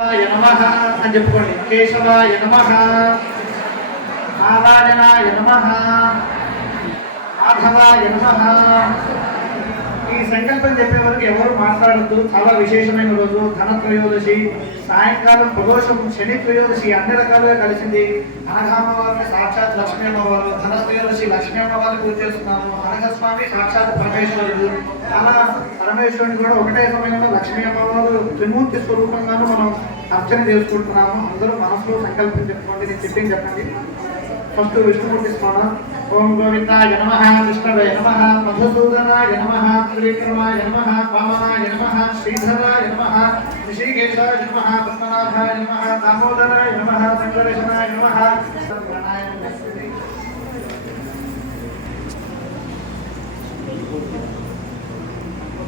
నమః అని చెప్పుకోండి. కేశవాయ నమః. నారాయణాయ నమః. మాధవాయ నమః. ఈ సంకల్పం చెప్పే వరకు ఎవరు మాట్లాడద్దు. చాలా విశేషమైన రోజు. ధన త్రయోదశి సాయంకాలం ప్రదోషం. శని త్రయోదశి అన్ని రకాలుగా కలిసింది. అనఘామ్మవారిని సాక్షాత్ లక్ష్మీ అమ్మవారు ధన త్రయోదశి లక్ష్మీ అమ్మవారిని పూజ చేస్తున్నాము. అనఘస్వామి సాక్షాత్ పరమేశ్వరుడు. అలా పరమేశ్వరుని కూడా ఒకటే సమయంలో లక్ష్మీ అమ్మవారు త్రిమూర్తి స్వరూపంగాను మనం అర్చన చేసుకుంటున్నాము. అందరూ మనసులో సంకల్పం చెప్పుకోండి. నేను చెప్పింది చెప్పండి. ఫస్ట్ విష్ణుమూర్తి స్మరణ. ఓం గోవిందాయ నమ విష్ణవే నమ మధుసూదనాయ నమ త్రివిక్రమాయ నమ వామనాయ నమ శ్రీధరాయ నమ ఋషికేశాయ నమ పద్మనాభాయ నమ దామోదరాయ నమ సంకరేశనాయ నమ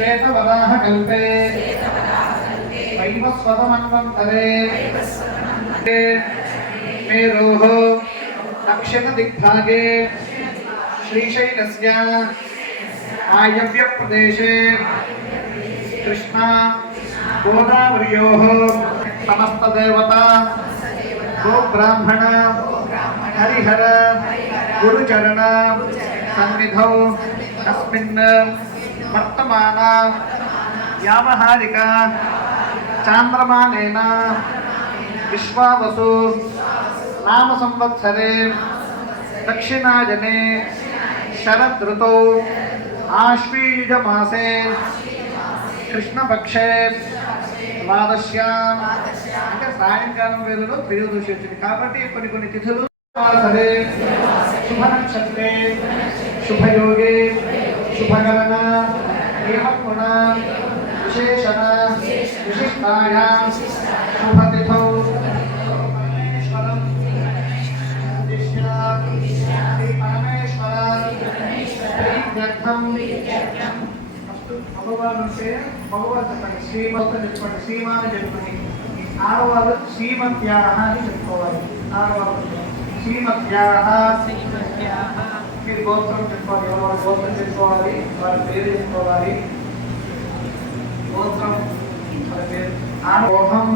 శ్వేతవరాహ కల్పే వైవస్వతమన్వంతరే మేరోः दक्षिणदिग्भागे श्रीशैलस्य आयव्यप्रदेशे कृष्णा गोदावर्योः समस्तदेवता गोब्राह्मण हरिहर गुरुचरण सन्निधौ तस्मिन् వర్తమాన వ్యావహారిక చాంద్రమానేన విశ్వావసు నామ సంవత్సరే దక్షిణాజనే శరదృత ఆశ్వీజమాసే కృష్ణపక్షే ద్వాదశ్యా. అంటే సాయంకాలం వేళలో త్రయోదశి వచ్చింది. కాబట్టి కొన్ని కొన్ని తిథులు సరే. శుభ నక్షత్రే శుభయోగే శుభగణన ప్రీత్యర్థం మగవారు ఉంటే మగవారు చెప్పండి శ్రీమంతం చెప్పండి శ్రీమాన్ చెప్పండి ఆడవారు శ్రీమత్యాహ అని చెప్పుకోవాలి ఆడవారు శ్రీమత్యాహ మీరు గోత్రం చెప్పుకోవాలి ఎవరు గోత్రం చెప్పుకోవాలి వారి పేరు చెప్పుకోవాలి గోత్రం వారి పేరు ఆడోహం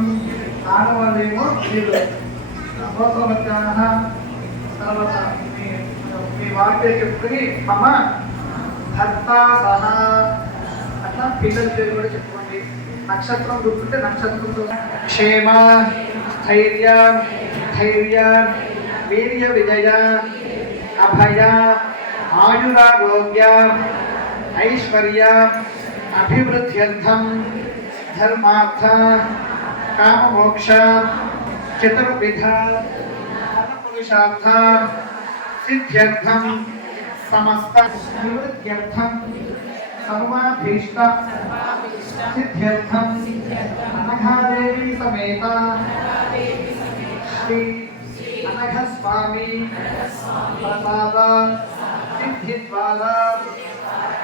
ఆడవాళ్ళేమో తర్వాత మీ మీ వారి పేరు చెప్పుకొని భర్త సహా. అట్లా పిల్లల పేరు కూడా చెప్పుకోండి. నక్షత్రం గుర్తుంటే నక్షత్రంతో క్షేమ స్థైర్య ధైర్య వీర్య విజయ అభయ ఆయురారోగ్య ఐశ్వర్య अभिवृद्ध्यर्थं धर्मार्थ काम मोक्ष चतुर्विध पुरुषार्थ सिद्ध्यर्थं समस्त निवृत्त्यर्थम सर्वाभीष्ट, सिद्ध्यर्थं अनघादेवी समेत, श्री अनघ प्रसाद, सिद्धिद्वारा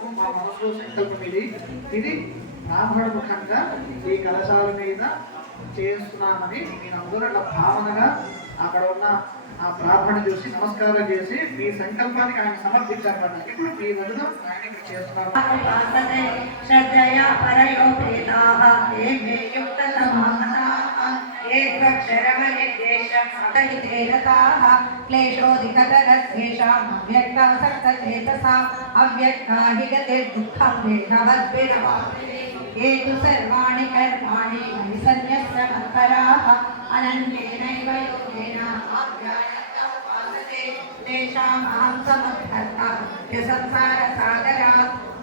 సంకల్పం మా మనసులో సంకల్పం ఇది. ఇది బ్రాహ్మణ బ్రాహ్మణముఖంగా ఈ కలశాల మీద చేస్తున్నామని మీరందరూ అట్లా భావనగా అక్కడ ఉన్న ఆ ప్రార్థన చూసి నమస్కారం చేసి మీ సంకల్పానికి ఆయన సమర్పించారు అన్నది ఇప్పుడు మీ వదిన ఆయన ఇక్కడ చేస్తున్నారు. एकक्षरमनिर्देशः क्लेशोऽधिकतरस्येषामव्यक्तासक्तचेतसा अव्यक्ता हि गतिर्दुःखं वेदवद्भिरवा ये तु सर्वाणि कर्माणि वैसन्यस्य तत्पराः अनन्येनैव योगेन तेषामहं समर्थर्ता ह्यसंसारसागरात्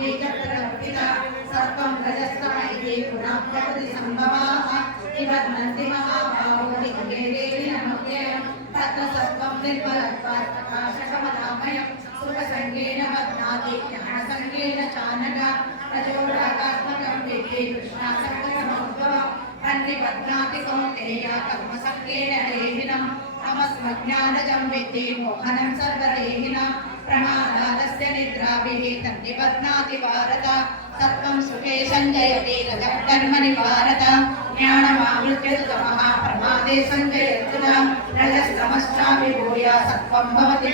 ब्रह्ममहाद्योनिः अहं बीजप्रवर्तिता सर्वं रजस्तमैः पुनः प्रकृतिसम्भवाः निबध्नन्ति महाभावो निगमे देवि नमोऽप्ययम् तत्र सत्त्वं निर्मलत्वात् प्रकाशकमलामयं सुखसङ्गेन बध्नाति ज्ञानसङ्गेन चानघ रजोरागात्मकं विद्धि कृष्णासङ्गसमुद्भवम् तन्निबध्नाति कौन्तेय कर्मसङ्गेन देहिनम् तमस्मज्ञानजं विद्धि मोहनं सर्वदेहिनां ప్రమాదాలస్య నిద్రాభిः తన్నిబధ్నాతి భారత సత్వం సుఖే సంజయతి రజకర్మని భారత జ్ఞానమావృత్యతు తమః ప్రమాదే సంజయతున రజస్తమశ్చాపి భూయ సత్వం భవతి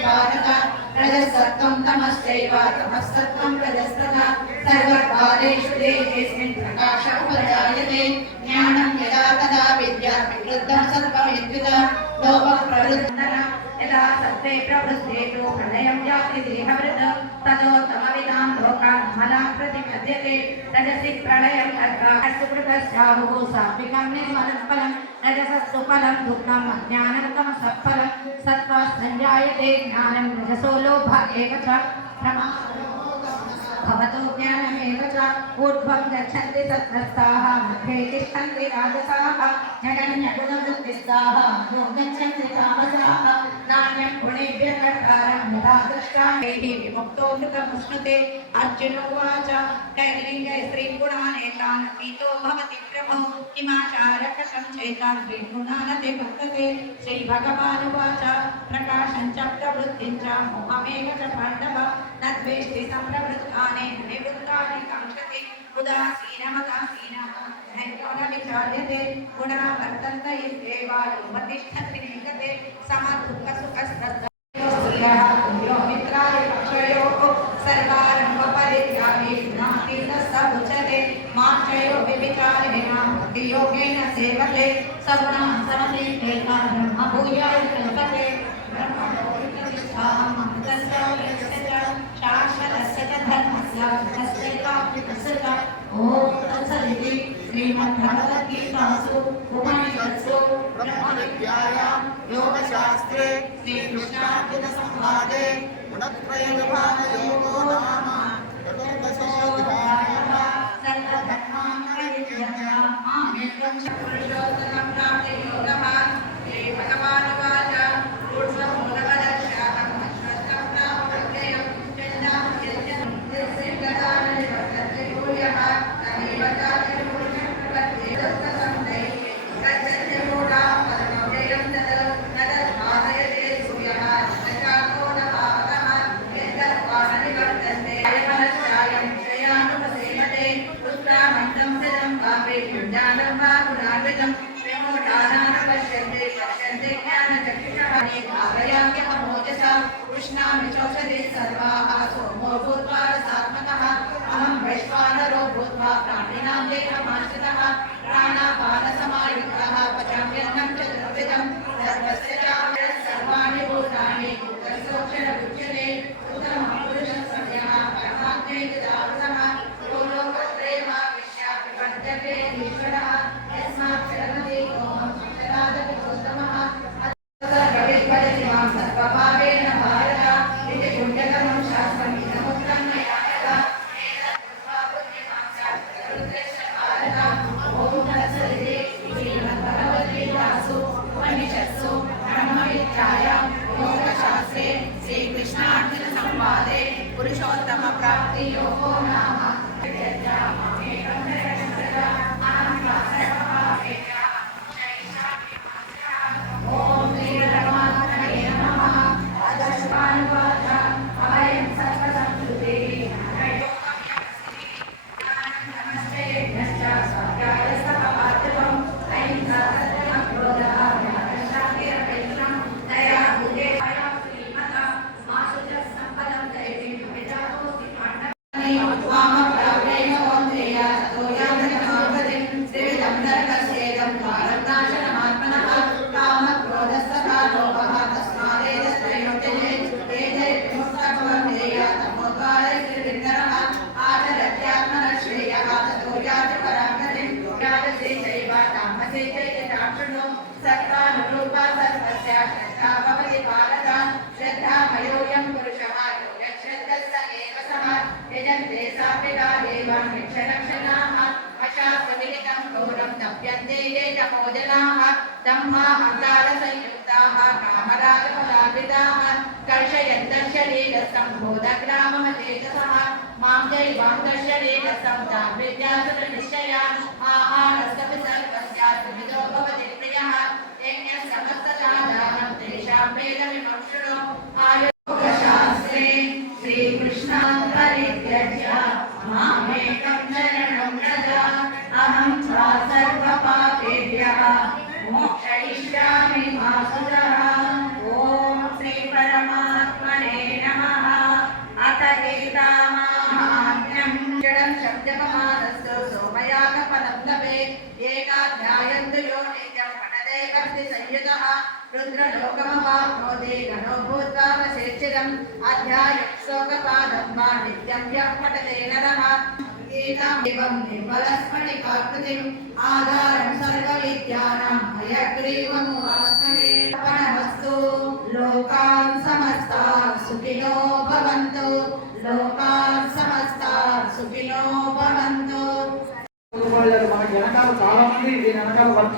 यदा सत्त्वे प्रवृद्धे तु प्रलयं याति देहवृत् तदोत्तमविदां लोकान् मला प्रतिपद्यते रजसि प्रलयं कर्ता सुकृतस्याहुः सात्विकं निर्मलं फलं रजसस्तु फलं दुःखम् अज्ञानं सत्फलं सत्त्वा सञ्जायते ज्ञानं रजसो लोभ एव च प्रमादो। भवतो ज्ञानमेव च ऊर्ध्वं गच्छन्ति सत्त्वस्ताः मध्ये तिष्ठन्ति राजसाः जगन्यगुणवृत्तिस्ताः अधो गच्छन्ति तामसाः, नान्यं गुणेभ्यः कर्तारं यदा दृष्टाैः विमुक्तो नृतमुष्णुते अर्जुन उवाच, कैर्लिङ्गै पीतो भवति प्रभो किमाचारकशं चेतान् त्रिगुणानति वर्तते श्रीभगवानुवाच प्रकाशं च प्रवृत्तिं च मोहमेव च पाण्डव, न द्वेष्टि सम्प्रवृत्तानि निवृत्तानि काङ्क्षति उदासीनमदासीनः धैर्यो न विचार्यते गुणा वर्तन्त इत्येव योमतिष्ठति निगते समदुःखसुखस्तस्य तुल्यो मित्राय पक्षयोः सर्वारम्भपरित्यागी नास्ति स उच्यते माक्षयो व्यभिचारेण भक्तियोगेन सेवते सगुणाः समतीर्थेता ब्रह्मभूयाय कल्पते ब्रह्मभूतिप्रतिष्ठामृतस्य यस्य च श्रीमद्भगवद्गीतासु उपनिषत्सु ब्रह्मविद्यायां योगशास्त्रे श्रीकृष्णार्जुनसंवादे गुणत्रयविभागयोगो नाम सर्वधर्मान् Gracias. यज्ञैरेण भोजनाः संयुक्ताः कामरागफलान्विताः कर्षयन्तर्षलेन सम्बोधग्रामलेशसः माँ चैवां कर्षलेन सन्तां विद्यासुरनिश्चयान् आहारस्तपि सर्वस्यात्मितो भवति प्रियः यज्ञसमस्तदानं तेषां वेदमिमं शृणु आयु అధ్యాయం శోకపాదం వా నిత్యం యః పఠతే నరః గీతామేవం నిర్మలస్ఫటికాకృతిం ఆధారం సర్వవిద్యానాం హయగ్రీవము అర్పణమస్తు లోకాన్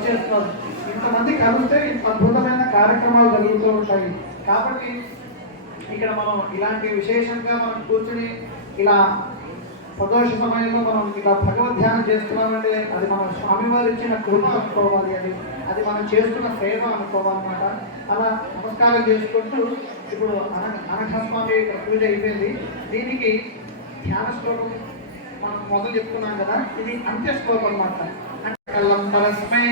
చేస్తారు ఇంతమంది కలిస్తే అద్భుతమైన కార్యక్రమాలు జరుగుతూ ఉంటాయి. కాబట్టి ఇక్కడ మనం ఇలాంటి విశేషంగా మనం కూర్చుని ఇలా ప్రదోష సమయంలో మనం ఇలా భగవద్ ధ్యానం చేస్తున్నామంటే అది మన స్వామివారు ఇచ్చిన కృప అనుకోవాలి అది అది మనం చేస్తున్న సేవ అనుకోవాలన్నమాట. అలా నమస్కారం చేసుకుంటూ ఇప్పుడు అన అనఘస్వామి పూజ అయిపోయింది. దీనికి ధ్యాన శ్లోకం మనం మొదలు చెప్పుకున్నాం కదా ఇది అంత్య శ్లోకం అనమాట కల్లం పరస్మై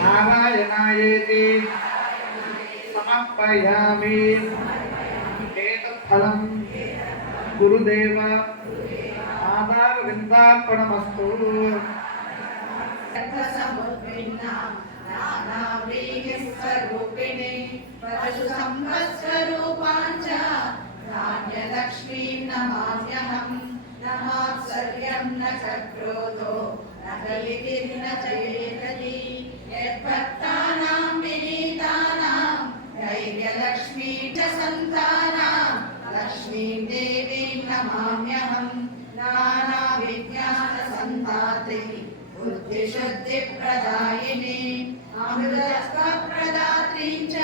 నారాయణాయేతి. సమర్పయామి ఏతత్ఫలం గురుదేవ ఆధార విందార్పణమస్తు स्वरूपिणे पशु संवत्सरूपाञ्च धान्यलक्ष्मीं नमाम्यहम् न मात्सर्यं न च क्रोधो न कलितिर्न च एतति यद्भक्तानां विनीतानां धैर्यलक्ष्मी च सन्तानां लक्ष्मीं देवीं नमाम्यहम् नानाविज्ञानसन्धात्री बुद्धिशुद्धिप्रदायिनी अमृतत्वप्रदात्री च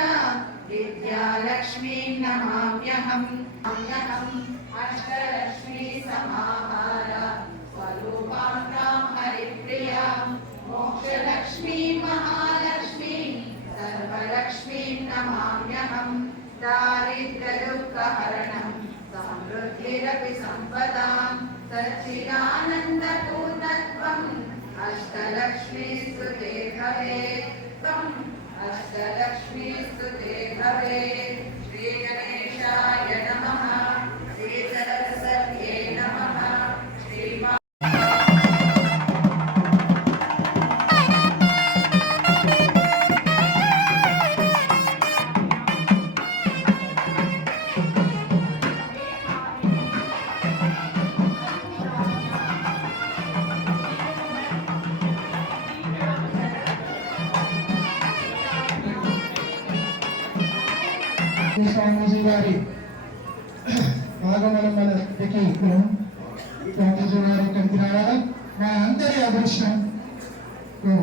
विद्यालक्ष्मीं नमाम्यहम् अम्यहम् अष्टलक्ष्मी समाहार दारिद्र्यदुःखहरणं समृद्धिरपि सम्पदां सच्चिदानन्दपूर्णत्वम् अष्टलक्ष्मीस्तु ते भवेत् त्वम् अष्टलक्ष्मीस्तु ते भवेत् స్వామీజీ గారి. ఆగమనం మన దగ్గరికి స్వామీజీ గారు ఇక్కడికి రావడం మా అందరి అదృష్టం ఓ,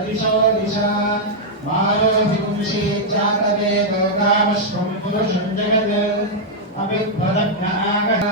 దిశో దిశా కామశ్వం పురుషం జగత్ అవిద్వదగ్న ఆగహ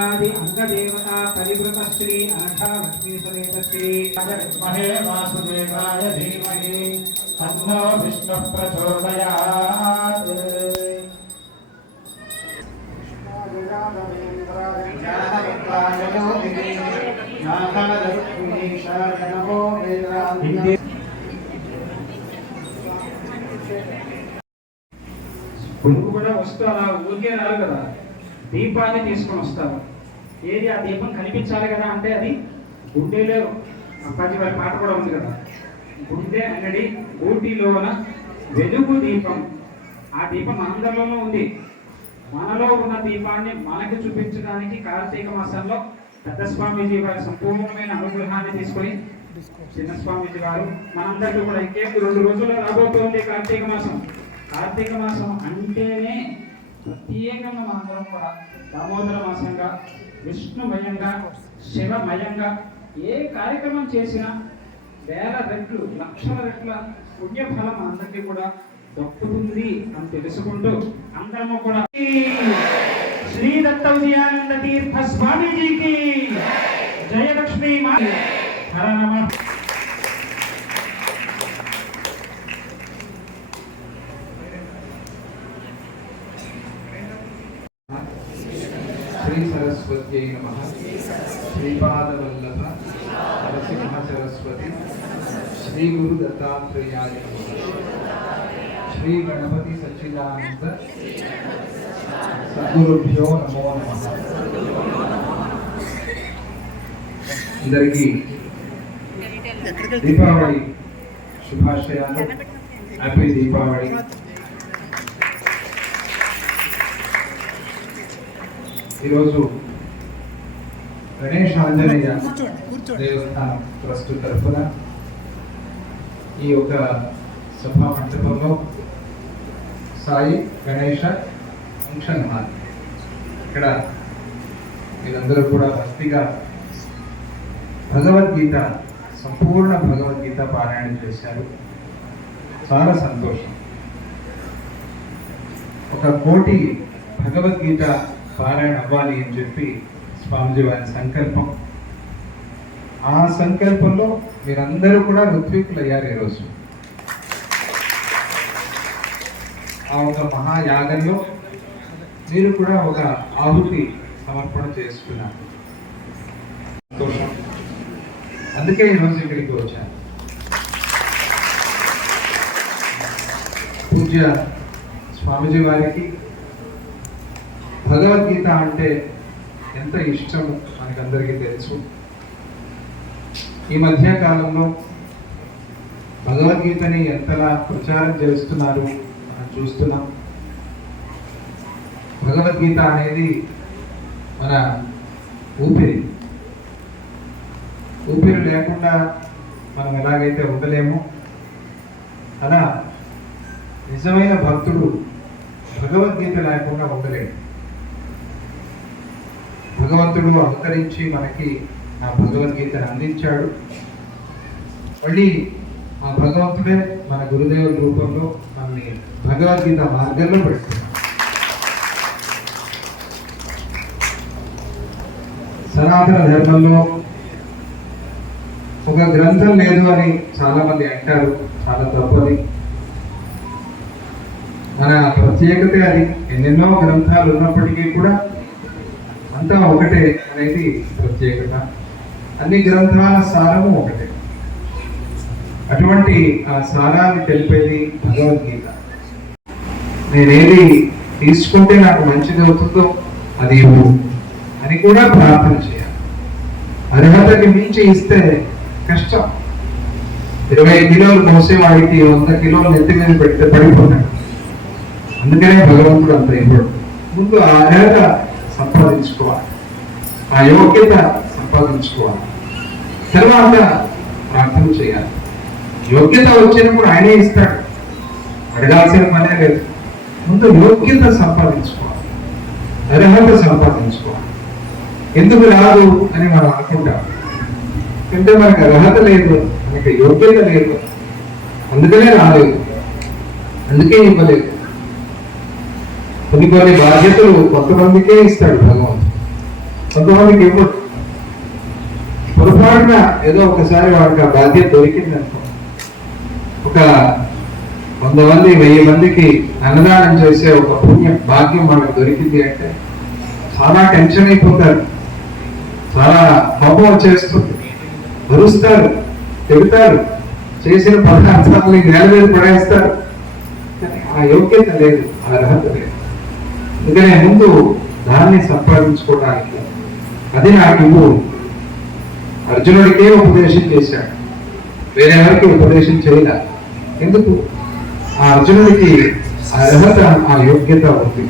అణిమాది అంగదేవతా పరివృత శ్రీ అనఘా లక్ష్మీ సమేత శ్రీ విద్మహే వాసుదేవాయ ధీమహి తన్నో విష్ణు ప్రచోదయాత్ కొడుకు కూడా వస్తూ ఊరికే రారు కదా. దీపాన్ని తీసుకొని వస్తారు. ఏది ఆ దీపం కనిపించాలి కదా అంటే అది గుండెలో అప్పాజీ వారి పాట కూడా ఉంది కదా. గుండె అన్నది ఊటీలోన వెలుగు దీపం. ఆ దీపం అందరిలోనూ ఉంది. మనలో ఉన్న దీపాన్ని మనకి చూపించడానికి కార్తీక మాసంలో పెద్ద స్వామీజీ వారి సంపూర్ణమైన అనుగ్రహాన్ని తీసుకొని చిన్న స్వామీజీ వారు మనందరికీ కూడా ఇంకేం రెండు రోజుల్లో రాబోతోంది కార్తీక మాసం. కార్తీక మాసం అంటేనే ప్రత్యేకంగా మనందరం కూడా దామోదర మాసంగా విష్ణుమయంగా శివమయంగా ఏ కార్యక్రమం చేసినా వేల రెట్లు లక్షల రెట్ల పుణ్యఫలం అందరికీ కూడా దక్కుతుంది అని తెలుసుకుంటూ అందరము కూడా శ్రీ దత్త ఉదయానంద తీర్థ స్వామీజీకి జయలక్ష్మి మా హర నమః. శ్రీ సరస్వత్యై నమ. శ్రీపాదవల్లభ నరసింహ సరస్వతి శ్రీ గురు దత్తాత్రేయాయ శ్రీ గణపతి సచ్చిదానంద. సద్గురుభ్యో నమో నమ. అందరికీ దీపావళి శుభాశయాలు. హ్యాపీ దీపావళి. ఈరోజు గణేష్ ఆంజనేయ దేవస్థానం ట్రస్ట్ తరఫున ఈ యొక్క సభా మంటపంలో సాయి గణేష ఫంక్షన్ హాల్. ఇక్కడ వీళ్ళందరూ కూడా భక్తిగా భగవద్గీత సంపూర్ణ భగవద్గీత పారాయణ చేశారు. చాలా సంతోషం. ఒక కోటి భగవద్గీత పారాయణ అవ్వాలి అని చెప్పి స్వామిజీ వారి సంకల్పం. ఆ సంకల్పంలో మీరందరూ కూడా ఋత్వికులు అయ్యారు ఈరోజు ఆ ఒక మహాయాగంలో మీరు కూడా ఒక ఆహుతి సమర్పణ చేసుకున్నారు. సంతోషం. అందుకే ఈరోజు ఇక్కడికి వచ్చాను. పూజ్య స్వామిజీ వారికి భగవద్గీత అంటే ఎంత ఇష్టం మనకందరికీ తెలుసు. ఈ మధ్య కాలంలో భగవద్గీతని ఎంతలా ప్రచారం చేస్తున్నారు మనం చూస్తున్నాం. భగవద్గీత అనేది మన ఊపిరి. ఊపిరి లేకుండా మనం ఎలాగైతే ఉండలేమో అలా నిజమైన భక్తుడు భగవద్గీత లేకుండా ఉండలేడు. భగవంతుడు అవతరించి మనకి ఆ భగవద్గీతను అందించాడు. మళ్ళీ ఆ భగవంతుడే మన గురుదేవుల రూపంలో మనల్ని భగవద్గీత మార్గంలో పెడుతున్నాడు. సనాతన ధర్మంలో ఒక గ్రంథం లేదు అని చాలా మంది అంటారు చాలా తప్పది. మన ప్రత్యేకత అది. ఎన్నెన్నో గ్రంథాలు ఉన్నప్పటికీ కూడా అంతా ఒకటే అనేది ప్రత్యేకత. అన్ని గ్రంథాల సారము ఒకటే. అటువంటి ఆ సారాన్ని తెలిపేది భగవద్గీత. నేనేది తీసుకుంటే నాకు మంచిది అవుతుందో అది ఇవ్వు అని కూడా ప్రార్థన చేయాలి. అర్హతకి మించి ఇస్తే కష్టం. ఇరవై కిలోలు మోసేవాడికి వంద కిలోలు నెత్తి మీద పెడితే పడిపోతాడు. అందుకనే భగవంతుడు అంత ఇప్పుడు ముందు ఆ అర్హత సంపాదించుకోవాలి. ఆ యోగ్యత సంపాదించుకోవాలి. తర్వాత ప్రార్థన చేయాలి. యోగ్యత వచ్చినప్పుడు ఆయనే ఇస్తాడు. అడగాల్సిన పనే లేదు. ముందు యోగ్యత సంపాదించుకోవాలి. అర్హత సంపాదించుకోవాలి. ఎందుకు రాదు అని మనం అనుకుంటాం. అంటే మనకు అర్హత లేదు మనకి యోగ్యత లేదు. అందుకనే రాలేదు. అందుకే ఇవ్వలేదు. కొన్ని కొన్ని బాధ్యతలు కొంతమందికే ఇస్తాడు భగవంతుడు కొంతమందికి ఇవ్వడు. పొరపాటున ఏదో ఒకసారి వాడికి ఆ బాధ్యత దొరికింది అనుకో ఒక వంద మంది వెయ్యి మందికి అన్నదానం చేసే ఒక పుణ్య భాగ్యం వాళ్ళకి దొరికింది అంటే చాలా టెన్షన్ అయిపోతారు. చాలా కోపం వచ్చేస్తుంది. భరుస్తారు తిడతారు. చేసిన పదార్థాలని నేల మీద పడేస్తారు. కానీ ఆ యోగ్యత లేదు ఆ అర్హత లేదు. అందుకనే ముందు దాన్ని సంపాదించుకోవడానికి అది నాకు ఇవ్వు. అర్జునుడికే ఉపదేశం చేశాడు. వేరే ఎవరికి ఉపదేశం చేయలే. ఎందుకు? ఆ అర్జునుడికి ఆ అర్హత ఆ యోగ్యత ఉంది.